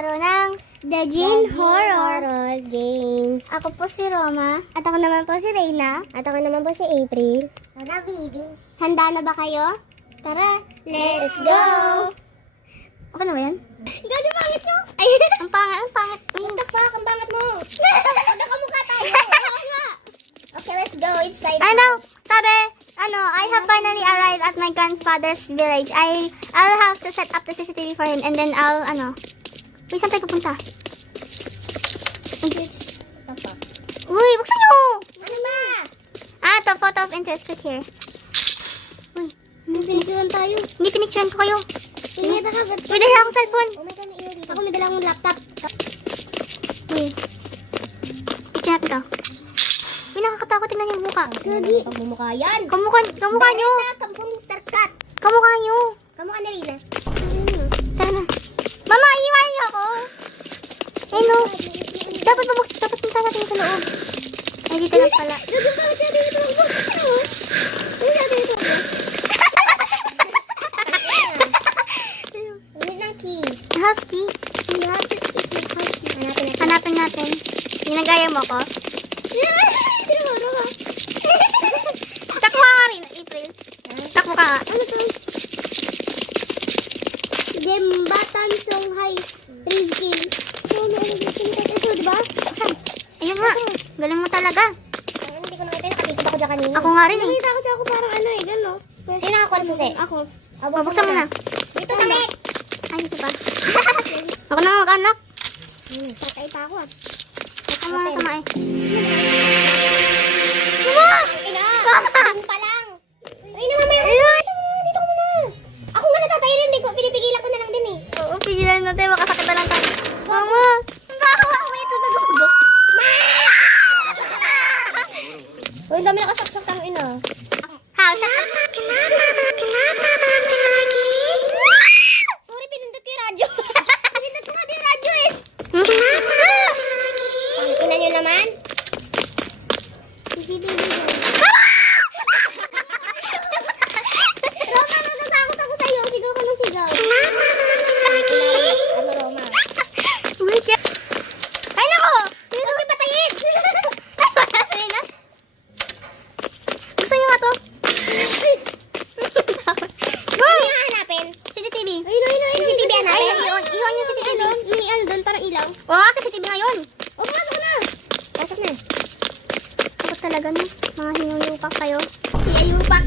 maglalaro ng The Jean Horror Games. Ako po si Roma. At ako naman po si Reyna. At ako naman po si April. Handa na ba kayo? Tara, let's go! Okay na ba yan? Gagi, pangit nyo! Ay, ang pangit. What the fuck? Ang pangit mo! Magkakamukha tayo! Okay, let's go inside. I know! Sabi, I have finally arrived at my grandfather's village. I'll have to set up the CCTV for him and then Uy, saan tayo pupunta? Uy, buksan nyo! Ano ba? To photo of interest. Click here. Uy, pinicturean tayo. Hindi, pinicturean ko kayo. May dala akong cellphone. Ako may dala akong laptop. Uy, picture natin to. Uy, nakakatakot, tingnan yung mukha. Gagi. Kamukha yan. Kamukha nyo. Kampung starkat. Kamukha nyo. Kamukha na rin. Tara na. Mama, iwan niyo ako. Hello. Dapat punta natin sa loob. Ay, dito lang pala. Gagawin pa natin ito. Uy, natin ito. Ulit ng key. House key? Hanapin natin. Ginagaya mo ko? Takbo ka rin, April. Takbo ka nga. Ano to? Jembatan Songhai Rizky. Ito, diba? Ayun nga. Galing mo talaga. Hindi ko nakita. Nakita ako dyan kanina. Ako nga rin eh. Nakita ko dyan ako parang gano'n. Sino nakakuha ng susi? Ako. Buksan mo na. Dito talit. Ay, dito pa. Ako na mag-anak. Patay pa ako. Ito mo na kumain. Ina! Ang pa lang. Ay na mamaya. Dito ko muna. Ako nga natatay rin. Pinipigilan ko na lang din eh. Oo, pigilan natin. Makasakit na lang tayo. Mama! Baka ako ito nagugulok. Uy, ang dami nakasaksak ng ina. How? Sorry, pinindot ko yung radyo. Pinindot ko nga din yung radyo eh. Pangkunan nyo naman. Roma, natatakot ako sa'yo. Sigaw ka ng sigaw. Ano, Roma? Ay, nako! Huwag may patayin! Sa'yo na? Gusto nyo nga to? Ano yung hanapin? CCTV. CCTV hanapin? Iwan yung CCTV. Ano doon? Parang ilaw. Oo, CCTV ngayon. O, pasok na! Pasok na. Takot talaga no? Mga hinuyupak kayo. Hinayupak!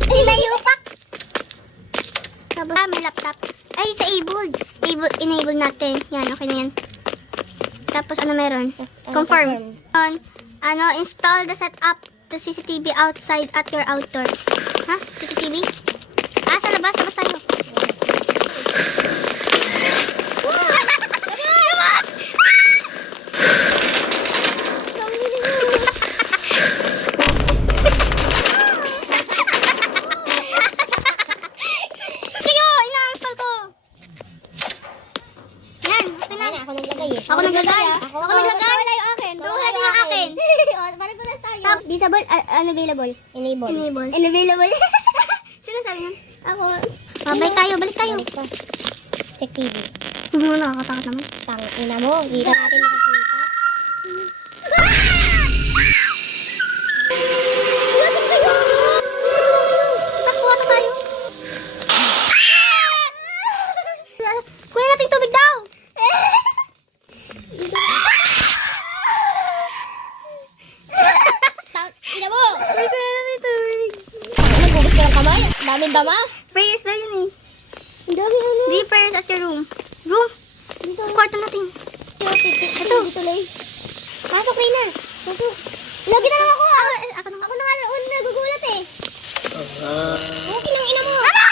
May laptop. Ay, sa enabled. Enable natin. Yan, okay na yan. Tapos ano meron? Confirm. Install the setup the CCTV outside at your outdoor. Ha? CCTV? Sa labas. Labas tayo. Labas! Sige, ina-install ko. Yan, okay na. Ako naglagay. Wala yung akin. Wala yung akin. Parang ko na tayo. Disable, unavailable. Enable. Sino sabi nun? Ako. Balik tayo. Check TV. Nakakatakot naman. Tangina mo. Hindi ka natin nakikita. Takbuha ka tayo. Kuya natin tubig daw. Ina mo! May tubig. Nagbugas ka ng kamay? Daming dama? Prayers na yun eh. Ang dami Di prayers at your room. Room? Dito. Kwarto natin. Ito. Pasok, Reyna. Pasok. Lagi na lang ako. Ako na nga nagugulat eh. Okay nang ina mo. Mama!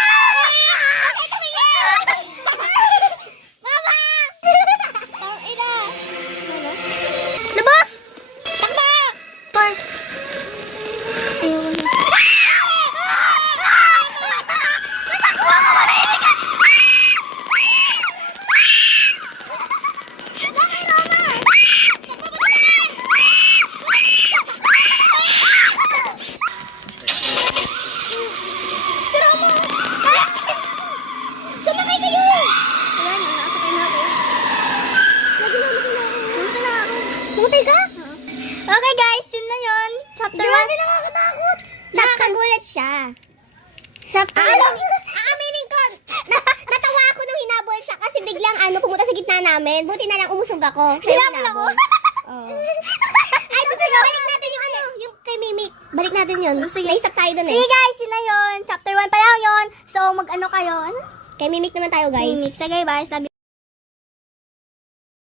Mama! Ang ina. Labas! Takbo! Park. Ayaw na. nagulat siya. Chapter Aaminin ko, natawa ako nung hinabol siya kasi biglang pumunta sa gitna namin. Buti na lang umusog ako. Siya yung Hinabol ako? Oo. Ay, balik natin yung yung kay Mimik. Balik natin yun. Naisap tayo dun eh. Sige guys, yun na yun. Chapter 1 pa lang yun. So, mag-ano kayo? Ano? Kay Mimik naman tayo, guys. Mimik. Sige guys, love you.